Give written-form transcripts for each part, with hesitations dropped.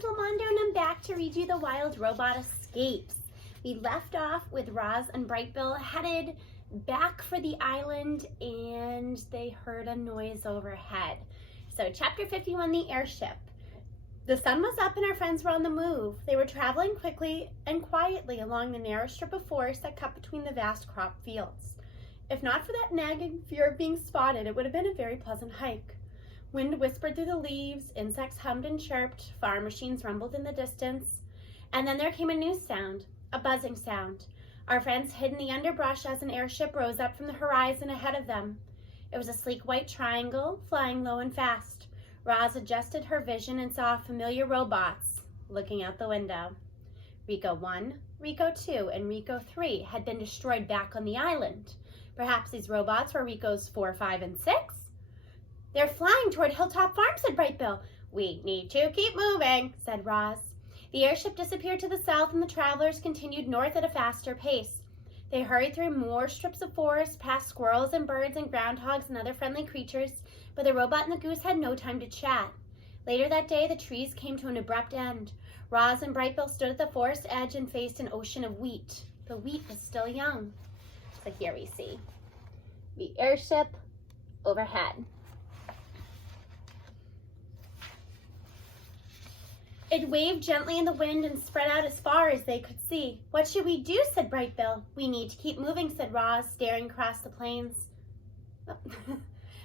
is Lamando, and I'm back to read you The Wild Robot Escapes. We left off with Roz and Brightbill headed back for the island, and they heard a noise overhead. So chapter 51, the airship. The sun was up and our friends were on the move. They were traveling quickly and quietly along the narrow strip of forest that cut between the vast crop fields. If not for that nagging fear of being spotted, it would have been a very pleasant hike. Wind whispered through the leaves, insects hummed and chirped, farm machines rumbled in the distance, and then there came a new sound, a buzzing sound. Our friends hid in the underbrush as an airship rose up from the horizon ahead of them. It was a sleek white triangle, flying low and fast. Roz adjusted her vision and saw familiar robots looking out the window. Rico 1, Rico 2, and Rico 3 had been destroyed back on the island. Perhaps these robots were Rico's 4, 5, and 6? "They're flying toward Hilltop Farm," said Brightbill. "We need to keep moving," said Roz. The airship disappeared to the south and the travelers continued north at a faster pace. They hurried through more strips of forest, past squirrels and birds and groundhogs and other friendly creatures, but the robot and the goose had no time to chat. Later that day, the trees came to an abrupt end. Roz and Brightbill stood at the forest edge and faced an ocean of wheat. The wheat was still young. So here we see the airship overhead. It waved gently in the wind and spread out as far as they could see. "What should we do?" said Brightbill. "We need to keep moving," said Roz, staring across the plains.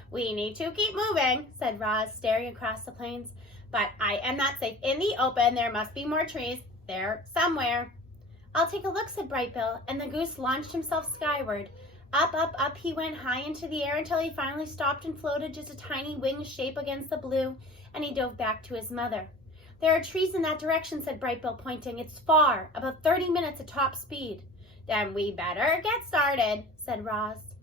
"We need to keep moving," said Roz, staring across the plains. "But I am not safe in the open. There must be more trees there somewhere." "I'll take a look," said Brightbill, and the goose launched himself skyward. Up, up, up he went high into the air until he finally stopped and floated just a tiny winged shape against the blue, and he dove back to his mother. "There are trees in that direction," said Brightbill, pointing. "It's far, about 30 minutes at top speed." "Then we better get started," said Roz.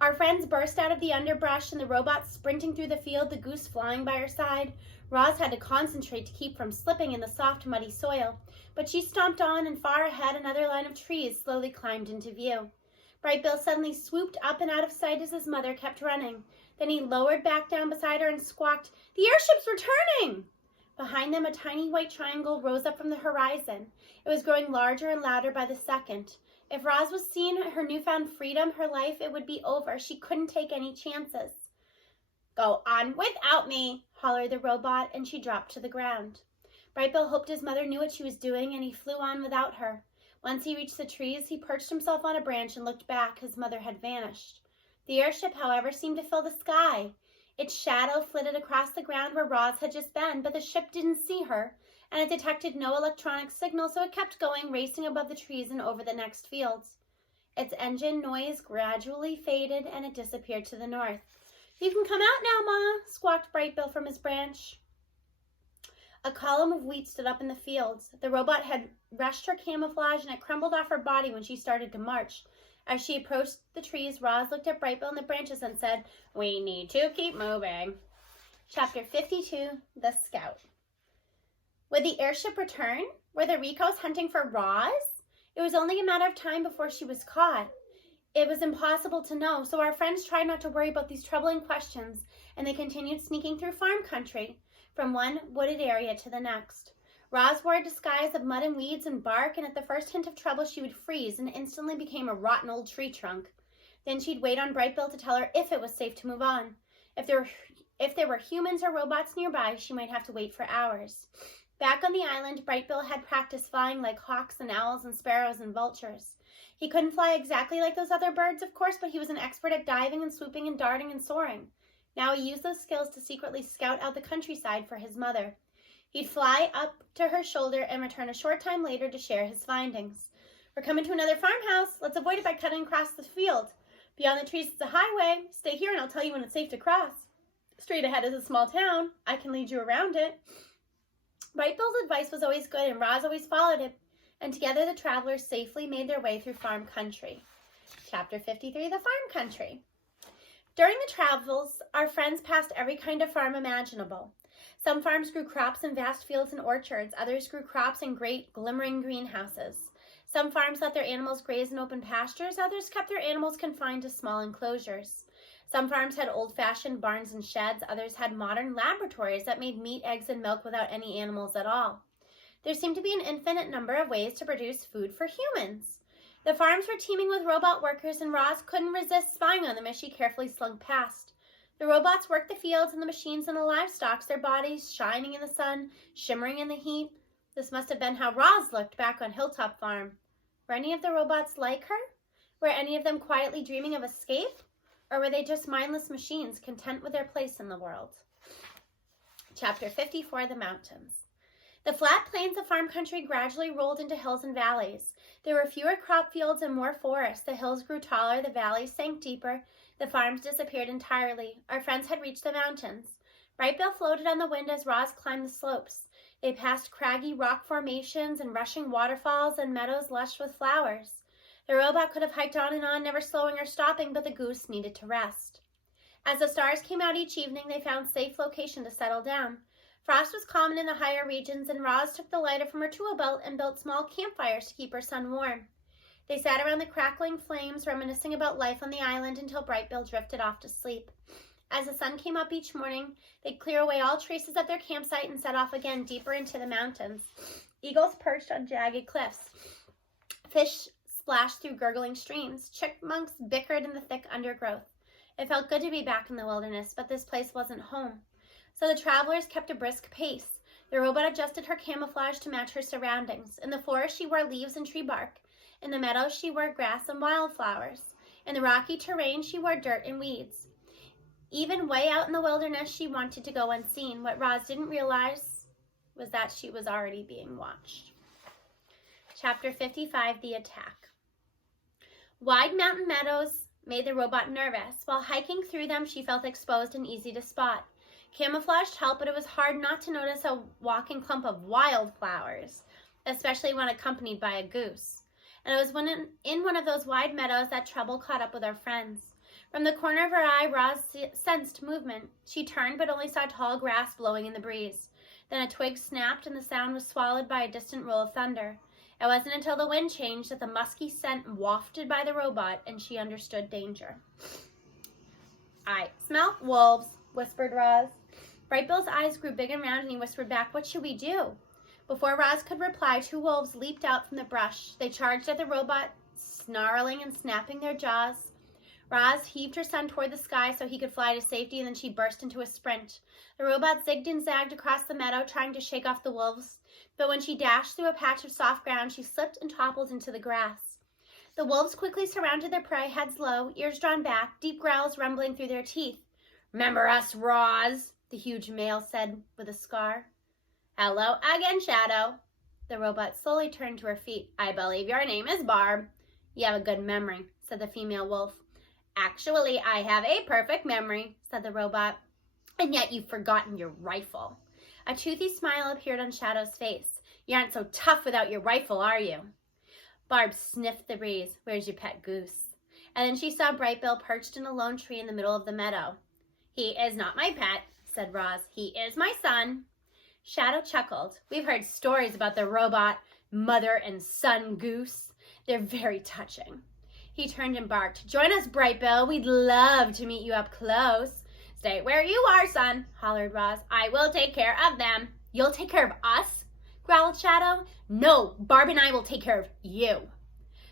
Our friends burst out of the underbrush and the robot sprinting through the field, the goose flying by her side. Roz had to concentrate to keep from slipping in the soft, muddy soil, but she stomped on, and far ahead another line of trees slowly climbed into view. Brightbill suddenly swooped up and out of sight as his mother kept running. Then he lowered back down beside her and squawked, "The airship's returning!" Behind them, a tiny white triangle rose up from the horizon. It was growing larger and louder by the second. If Roz was seeing her newfound freedom, her life, it would be over. She couldn't take any chances. "Go on without me," hollered the robot, and she dropped to the ground. Brightbill hoped his mother knew what she was doing, and he flew on without her. Once he reached the trees, he perched himself on a branch and looked back. His mother had vanished. The airship, however, seemed to fill the sky. Its shadow flitted across the ground where Roz had just been, but the ship didn't see her, and it detected no electronic signal, so it kept going, racing above the trees and over the next fields. Its engine noise gradually faded, and it disappeared to the north. "You can come out now, Ma," squawked Brightbill from his branch. A column of wheat stood up in the fields. The robot had rushed her camouflage, and it crumbled off her body when she started to march. As she approached the trees, Roz looked at Brightbill and the branches and said, "We need to keep moving." Chapter 52, The Scout. Would the airship return? Were the Ricos hunting for Roz? It was only a matter of time before she was caught. It was impossible to know, so our friends tried not to worry about these troubling questions, and they continued sneaking through farm country, from one wooded area to the next. Roz wore a disguise of mud and weeds and bark, and at the first hint of trouble she would freeze and instantly became a rotten old tree trunk. Then she'd wait on Brightbill to tell her if it was safe to move on. If there were humans or robots nearby, she might have to wait for hours. Back on the island, Brightbill had practiced flying like hawks and owls and sparrows and vultures. He couldn't fly exactly like those other birds, of course, but he was an expert at diving and swooping and darting and soaring. Now he used those skills to secretly scout out the countryside for his mother. He'd fly up to her shoulder and return a short time later to share his findings. "We're coming to another farmhouse. Let's avoid it by cutting across the field. Beyond the trees is a highway. Stay here and I'll tell you when it's safe to cross. Straight ahead is a small town. I can lead you around it." Brightbill's advice was always good, and Roz always followed it, and together the travelers safely made their way through farm country. Chapter 53, The Farm Country. During the travels, our friends passed every kind of farm imaginable. Some farms grew crops in vast fields and orchards. Others grew crops in great, glimmering greenhouses. Some farms let their animals graze in open pastures. Others kept their animals confined to small enclosures. Some farms had old-fashioned barns and sheds. Others had modern laboratories that made meat, eggs, and milk without any animals at all. There seemed to be an infinite number of ways to produce food for humans. The farms were teeming with robot workers, and Roz couldn't resist spying on them as she carefully slunk past. The robots worked the fields and the machines and the livestock, their bodies shining in the sun, shimmering in the heat. This must have been how Roz looked back on Hilltop Farm. Were any of the robots like her? Were any of them quietly dreaming of escape? Or were they just mindless machines content with their place in the world? Chapter 54, The Mountains. The flat plains of farm country gradually rolled into hills and valleys. There were fewer crop fields and more forests. The hills grew taller, the valleys sank deeper, the farms disappeared entirely. Our friends had reached the mountains. Brightbill floated on the wind as Roz climbed the slopes. They passed craggy rock formations and rushing waterfalls and meadows lush with flowers. The robot could have hiked on, never slowing or stopping, but the goose needed to rest. As the stars came out each evening, they found safe location to settle down. Frost was common in the higher regions, and Roz took the lighter from her tool belt and built small campfires to keep her son warm. They sat around the crackling flames, reminiscing about life on the island until Brightbill drifted off to sleep. As the sun came up each morning, they'd clear away all traces of their campsite and set off again deeper into the mountains. Eagles perched on jagged cliffs. Fish splashed through gurgling streams. Chipmunks bickered in the thick undergrowth. It felt good to be back in the wilderness, but this place wasn't home. So the travelers kept a brisk pace. The robot adjusted her camouflage to match her surroundings. In the forest, she wore leaves and tree bark. In the meadows, she wore grass and wildflowers. In the rocky terrain, she wore dirt and weeds. Even way out in the wilderness, she wanted to go unseen. What Roz didn't realize was that she was already being watched. Chapter 55, The Attack. Wide mountain meadows made the robot nervous. While hiking through them, she felt exposed and easy to spot. Camouflage helped, but it was hard not to notice a walking clump of wildflowers, especially when accompanied by a goose. And it was in one of those wide meadows that trouble caught up with our friends. From the corner of her eye, Roz sensed movement. She turned, but only saw tall grass blowing in the breeze. Then a twig snapped, and the sound was swallowed by a distant roll of thunder. It wasn't until the wind changed that the musky scent wafted by the robot, and she understood danger. "I smell wolves," whispered Roz. Brightbill's eyes grew big and round, and he whispered back, "What should we do?" Before Roz could reply, 2 wolves leaped out from the brush. They charged at the robot, snarling and snapping their jaws. Roz heaved her son toward the sky so he could fly to safety, and then she burst into a sprint. The robot zigged and zagged across the meadow, trying to shake off the wolves. But when she dashed through a patch of soft ground, she slipped and toppled into the grass. The wolves quickly surrounded their prey, heads low, ears drawn back, deep growls rumbling through their teeth. "Remember us, Roz?" the huge male said with a scar. "Hello again, Shadow." The robot slowly turned to her feet. "I believe your name is Barb." "You have a good memory," said the female wolf. "Actually, I have a perfect memory," said the robot. "And yet you've forgotten your rifle." A toothy smile appeared on Shadow's face. "You aren't so tough without your rifle, are you?" Barb sniffed the breeze. "Where's your pet goose?" And then she saw Brightbill perched in a lone tree in the middle of the meadow. "He is not my pet," said Roz. "He is my son." Shadow chuckled. "We've heard stories about the robot mother and son goose. They're very touching." He turned and barked, "Join us, Brightbill. We'd love to meet you up close." "Stay where you are, son," hollered Roz. "I will take care of them." "You'll take care of us?" growled Shadow. "No, Barb and I will take care of you."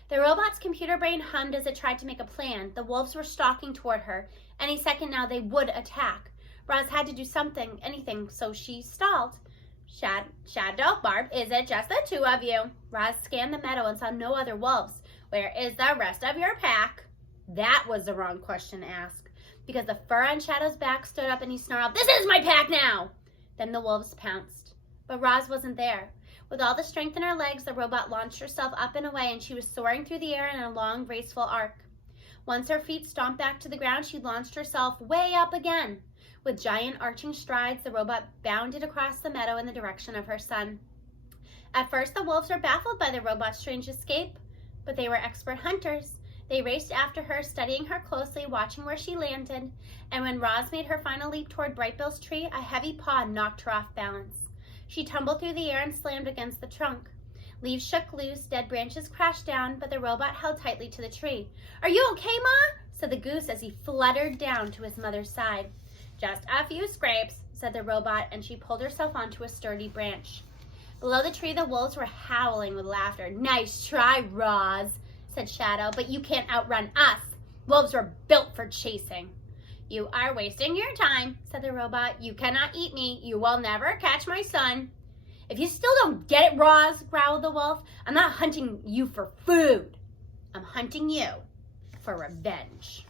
The robot's computer brain hummed as it tried to make a plan. The wolves were stalking toward her. Any second now they would attack. Roz had to do something, anything, so she stalled. Shadow, Barb, is it just the 2 of you?" Roz scanned the meadow and saw no other wolves. "Where is the rest of your pack?" That was the wrong question to ask, because the fur on Shadow's back stood up and he snarled, "This is my pack now!" Then the wolves pounced. But Roz wasn't there. With all the strength in her legs, the robot launched herself up and away, and she was soaring through the air in a long, graceful arc. Once her feet stomped back to the ground, she launched herself way up again. With giant arching strides, the robot bounded across the meadow in the direction of her son. At first, the wolves were baffled by the robot's strange escape, but they were expert hunters. They raced after her, studying her closely, watching where she landed, and when Roz made her final leap toward Brightbill's tree, a heavy paw knocked her off balance. She tumbled through the air and slammed against the trunk. Leaves shook loose, dead branches crashed down, but the robot held tightly to the tree. "Are you okay, Ma?" said the goose as he fluttered down to his mother's side. "Just a few scrapes," said the robot, and she pulled herself onto a sturdy branch. Below the tree, the wolves were howling with laughter. "Nice try, Roz," said Shadow, "but you can't outrun us. Wolves were built for chasing." "You are wasting your time," said the robot. "You cannot eat me. You will never catch my son." "If you still don't get it, Roz," growled the wolf, "I'm not hunting you for food. I'm hunting you for revenge."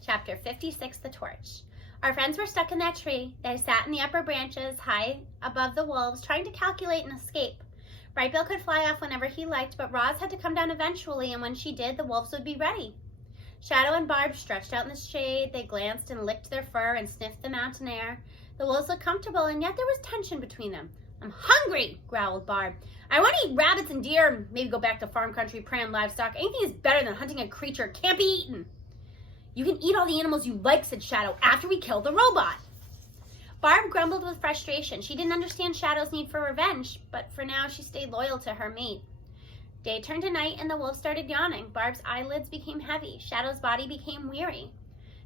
Chapter 56, The Torch. Our friends were stuck in that tree. They sat in the upper branches, high above the wolves, trying to calculate an escape. Brightbill could fly off whenever he liked, but Roz had to come down eventually, and when she did, the wolves would be ready. Shadow and Barb stretched out in the shade. They glanced and licked their fur and sniffed the mountain air. The wolves looked comfortable, and yet there was tension between them. "I'm hungry," growled Barb. "I want to eat rabbits and deer, and maybe go back to farm country, prey on livestock. Anything is better than hunting a creature that can't be eaten." "You can eat all the animals you like," said Shadow, "after we kill the robot." Barb grumbled with frustration. She didn't understand Shadow's need for revenge, but for now she stayed loyal to her mate. Day turned to night, and the wolves started yawning. Barb's eyelids became heavy. Shadow's body became weary.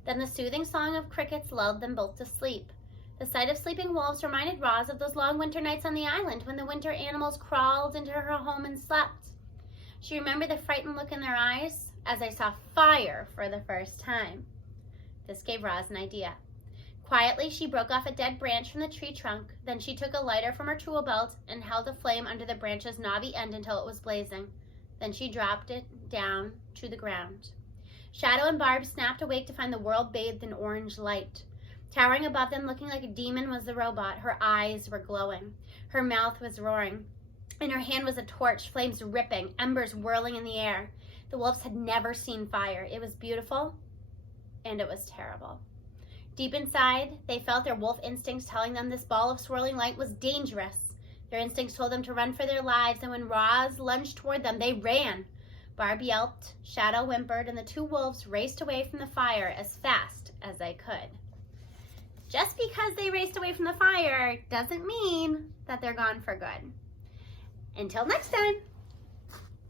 Then the soothing song of crickets lulled them both to sleep. The sight of sleeping wolves reminded Roz of those long winter nights on the island when the winter animals crawled into her home and slept. She remembered the frightened look in their eyes as they saw fire for the first time. This gave Roz an idea. Quietly, she broke off a dead branch from the tree trunk. Then she took a lighter from her tool belt and held a flame under the branch's knobby end until it was blazing. Then she dropped it down to the ground. Shadow and Barb snapped awake to find the world bathed in orange light. Towering above them, looking like a demon, was the robot. Her eyes were glowing. Her mouth was roaring. In her hand was a torch, flames ripping, embers whirling in the air. The wolves had never seen fire. It was beautiful, and it was terrible. Deep inside, they felt their wolf instincts telling them this ball of swirling light was dangerous. Their instincts told them to run for their lives, and when Roz lunged toward them, they ran. Barb yelped, Shadow whimpered, and the two wolves raced away from the fire as fast as they could. Just because they raced away from the fire doesn't mean that they're gone for good. Until next time.